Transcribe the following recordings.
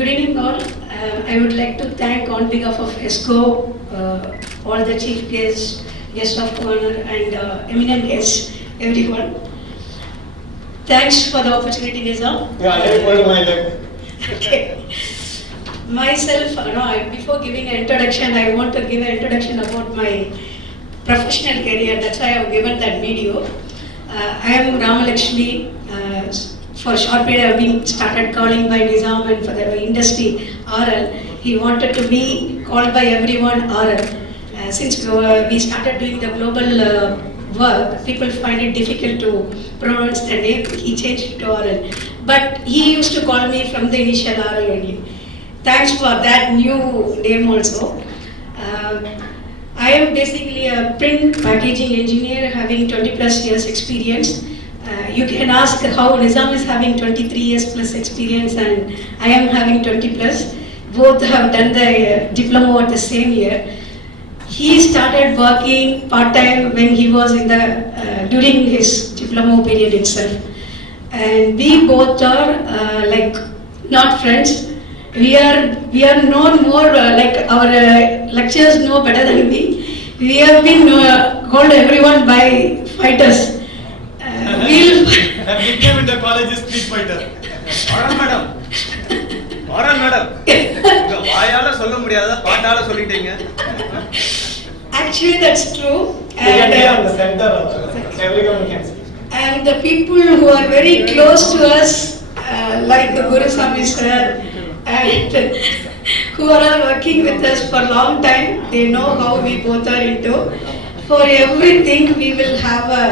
Good evening all. I would like to thank on behalf of ESCO, all the chief guests, guests of honor and eminent guests, everyone. Thanks for the opportunity, Nizam. Yeah, I hold my leg. Okay. Myself, before giving an introduction, I want to give an introduction about my professional career. That's why I have given that video. I am Ramalakshmi. For a short period, I have been started calling by Nizam, and for the industry, RL. He wanted to be called by everyone RL. Since we started doing the global work, people find it difficult to pronounce the name. He changed it to RL. But he used to call me from the initial RL only. Thanks for that new name also. I am basically a print packaging engineer having 20 plus years experience. You can ask how Nizam is having 23 years plus experience and I am having 20 plus. Both have done the diploma at the same year. He started working part-time when he was in the during his diploma period itself. And we both are like not friends. We are known more like our lecturers know better than me. We have been called everyone by fighters. Her nickname in the college is Street Fighter. Oran madam. Oran madam. உங்க வாயால சொல்ல முடியாத பாட்டால சொல்லிட்டீங்க. Actually, that's true. And on the center also. Everyone can see. And the people who are very close to us, like the Guru Swami sir, and who are all working with us for a long time, they know how we both are into. For everything, we will have a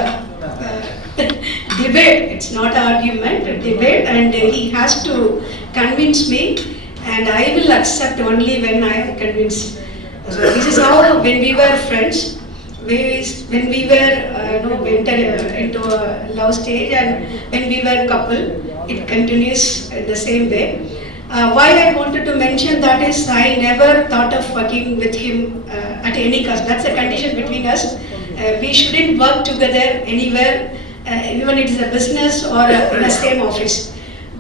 debate. It's not argument, a debate, and he has to convince me, and I will accept only when I am convinced. So this is how when we were friends, when we were went into a love stage, and when we were couple, it continues the same way. Why I wanted to mention that is I never thought of working with him at any cost. That's a condition between us. We shouldn't work together anywhere. Even it is a business or in the same office,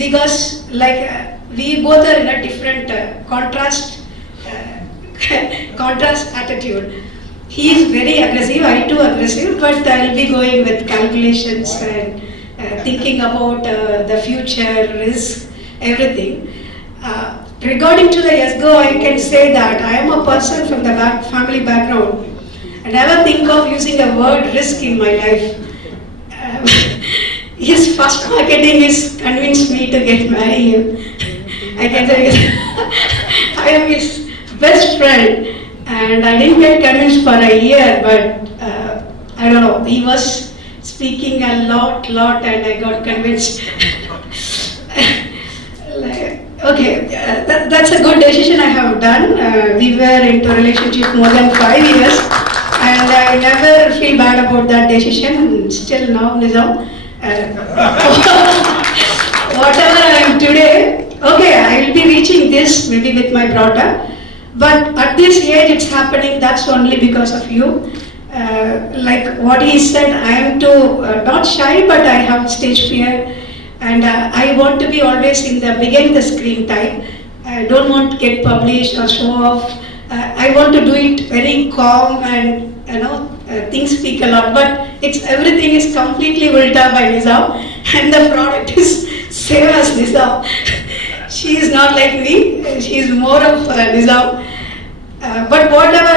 because like we both are in a different contrast attitude. He is very aggressive, I too aggressive, but I will be going with calculations and thinking about the future, risk, everything. Regarding to the ESGO, I can say that I am a person from the family background. I never think of using a word risk in my life. His first marketing is convinced me to get married. I can tell you, I am his best friend, and I didn't get convinced for a year, but I don't know, he was speaking a lot, and I got convinced. That's a good decision I have done. We were into a relationship more than 5 years. And I never feel bad about that decision. Still now, Nizam. Whatever I am today, okay, I will be reaching this maybe with my brother. But at this age, it's happening. That's only because of you. Like what he said, I am too not shy, but I have stage fear, and I want to be always in the behind the screen type. I don't want to get published or show off. I want to do it very calm and things speak a lot, but everything is completely ulta by Nizam, and the product is same as Nizam. She is not like me, she is more of Nizam. But whatever,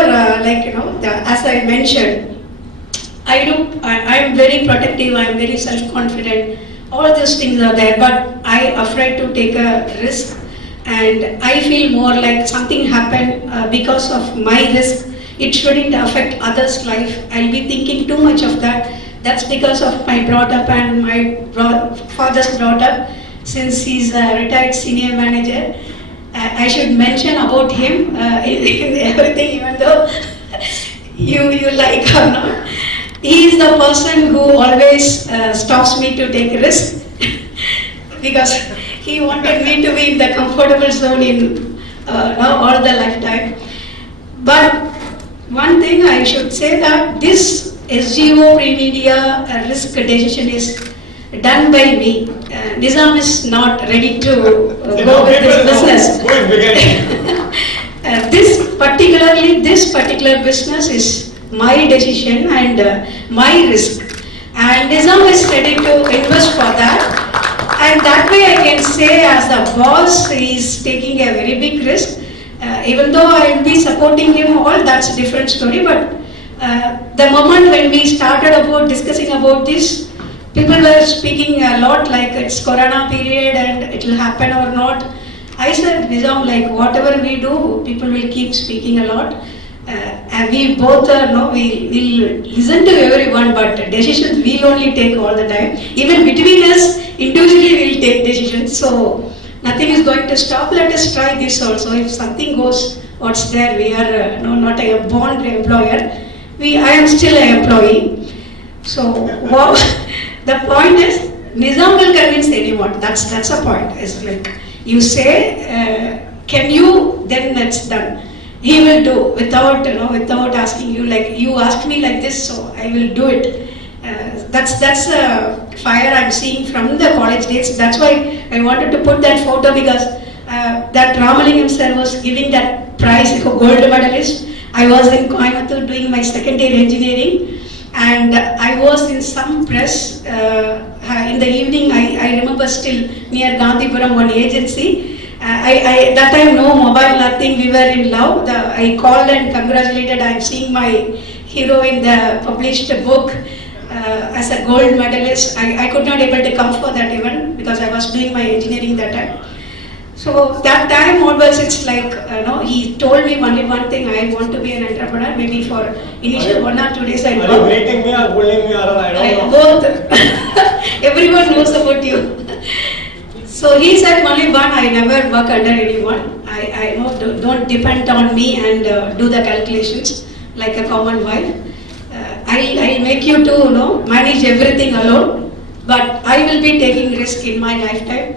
as I mentioned, I am very protective, I am very self-confident, all those things are there, but I am afraid to take a risk, and I feel more like something happened because of my risk. It shouldn't affect others' life. I'll be thinking too much of that. That's because of my brought up and my father's brought up. Since he's a retired senior manager, I should mention about him in everything, even though you like or not. He is the person who always stops me to take a risk because he wanted me to be in the comfortable zone in all the lifetime. But one thing I should say that this SGO pre-media risk decision is done by me. Nizam is not ready to go with this business. Who is beginning? This particular business is my decision and my risk. And Nizam is ready to invest for that. And that way I can say as a boss, he is taking a very big risk. Even though I will be supporting him all, that's a different story. But the moment when we started about discussing about this, people were speaking a lot like it's Corona period and it will happen or not. I said, Nizam, like whatever we do, people will keep speaking a lot. And we both we'll listen to everyone, but decisions we'll only take all the time. Even between us, individually we'll take decisions. So nothing is going to stop. Let us try this also. If something goes, what's there? We are not a born employer. I am still an employee. So the point is, Nizam will convince anyone. That's a point. It's like you say, can you? Then it's done. He will do without asking you. Like you asked me like this, so I will do it. That's a fire I'm seeing from the college days. That's why I wanted to put that photo because that Ramalingam sir was giving that prize like a gold medalist. I was in Coimbatore doing my second year engineering, and I was in some press in the evening. I remember still near Gandhipuram, one agency. I that time no mobile, nothing. We were in love. I called and congratulated. I'm seeing my hero in the published book as a gold medalist. I could not able to come for that event because I was doing my engineering that time. So that time onwards, it's like he told me only one thing. I want to be an entrepreneur. Maybe for initial 1 or 2 days I Are you greeting me or bullying me or I don't know? both. Everyone knows about you. So he said only one, I never work under anyone. I know, don't depend on me and do the calculations like a common wife. I'll make you to manage everything alone, but I will be taking risk in my lifetime.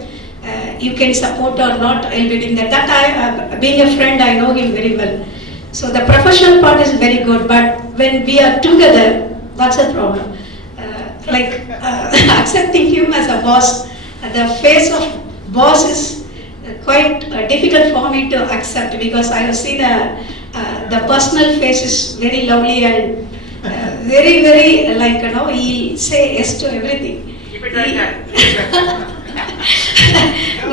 You can support or not, I'll be doing that. Being a friend, I know him very well. So the professional part is very good, but when we are together, that's a problem. Accepting him as a boss, the face of boss is quite difficult for me to accept because I have seen the personal face is very lovely and very, very he say yes to everything. Keep it like that.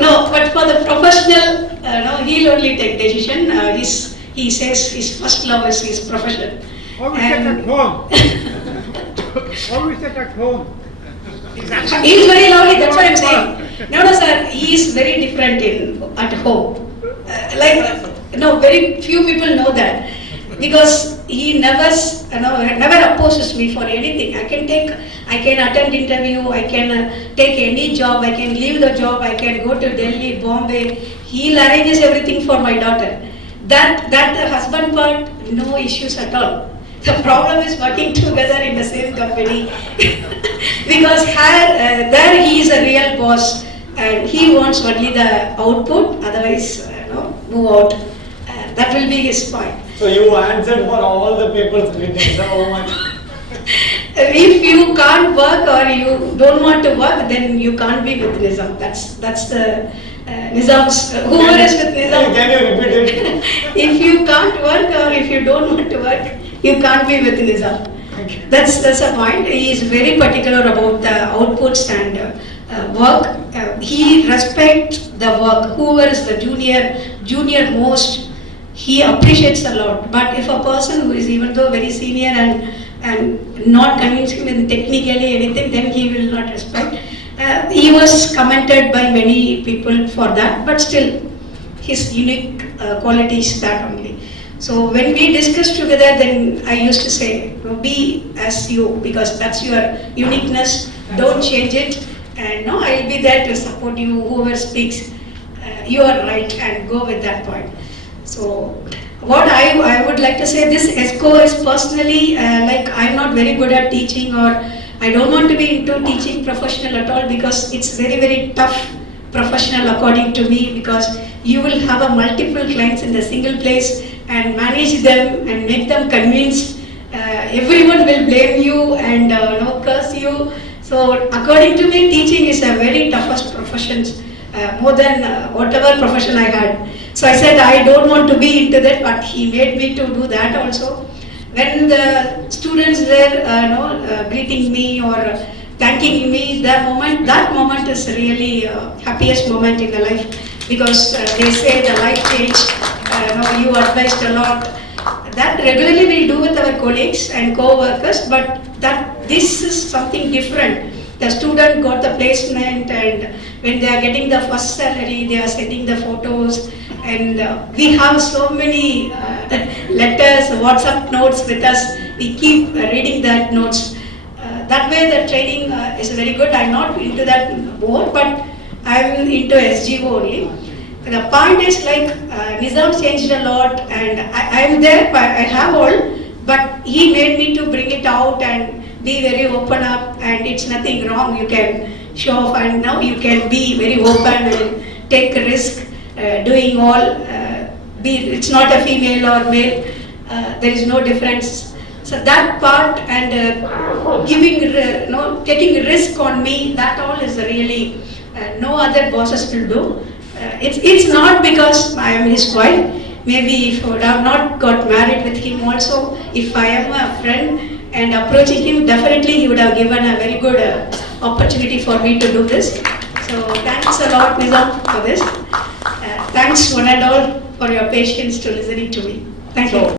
No, but for the professional, he'll only take decision. He says his first love is his profession. How is it at home? How is it at home? He is very lovely, that's what I'm saying. No, sir, he is very different at home. Very few people know that. Because he never opposes me for anything. I can attend interview, I can take any job, I can leave the job, I can go to Delhi, Bombay. He arranges everything for my daughter. That husband part, no issues at all. The problem is working together in the same company. Because there he is a real boss and he wants only the output, otherwise move out. That will be his point. So you answered for all the people's greetings. So much. If you can't work or you don't want to work, then you can't be with Nizam. That's the Nizam's. Whoever is with Nizam. Can you repeat it? If you can't work or if you don't want to work, you can't be with Nizam. That's a point. He is very particular about the outputs and work. He respects the work. Whoever is the junior most, he appreciates a lot. But if a person who is even though very senior and not convincing him technically anything, then he will not respect. He was commented by many people for that, but still his unique qualities that only. So when we discuss together, then I used to say, be as you, because that's your uniqueness, don't change it, and I'll be there to support you, whoever speaks, you are right, and go with that point. So what I would like to say, this ESCO is personally, I'm not very good at teaching, or I don't want to be into teaching professional at all, because it's very, very tough professional according to me, because you will have a multiple clients in the single place and manage them and make them convinced. Everyone will blame you and curse you. So according to me, teaching is a very toughest profession, more than whatever profession I had. So I said I don't want to be into that, but he made me to do that also. When the students were greeting me or thanking me, that moment is really happiest moment in the life, because they say the life change. You advised a lot. That regularly we do with our colleagues and co-workers, but this is something different. The student got the placement, and when they are getting the first salary, they are sending the photos, and we have so many letters, WhatsApp notes with us. We keep reading that notes. That way the training is very good. I'm not into that more, but I'm into SGO only. The point is like Nizam changed a lot, and I'm there, but I have all, but he made me to bring it out and be very open up, and it's nothing wrong. You can show off, and now you can be very open and take a risk doing all. It's not a female or male. There is no difference. So that part and taking risk on me, that all is really no other bosses will do. It's not because I am his wife. Maybe if I would have not got married with him also, if I am a friend and approaching him, definitely he would have given a very good opportunity for me to do this. So thanks a lot, Nizam, for this. Thanks one and all for your patience to listening to me. Thank you.